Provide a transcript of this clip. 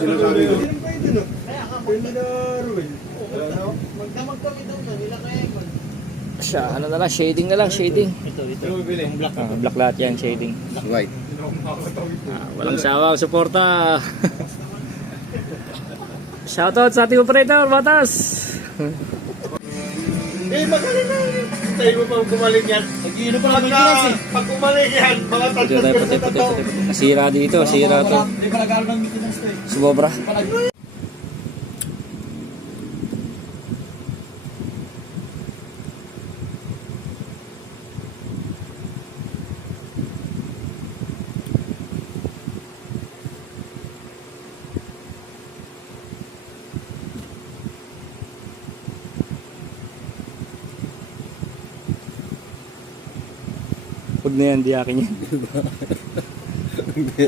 Sinasabi ko. Siya, ano na lang, shading na lang, shading. Ito. Black lahat yan, shading. White. Walang sawa, suporta. Shoutout sa ating operator, Batas. Magaling na. Tayo mo pang gumaling yan. Nag-iino pa lang ng gilas eh. Pag gumaling yan, mga Puti. Nasira dito, nasira to. Hindi pa nag-aaral ng maintenance to eh. Sumobra. Huwag na yan, di akin yan.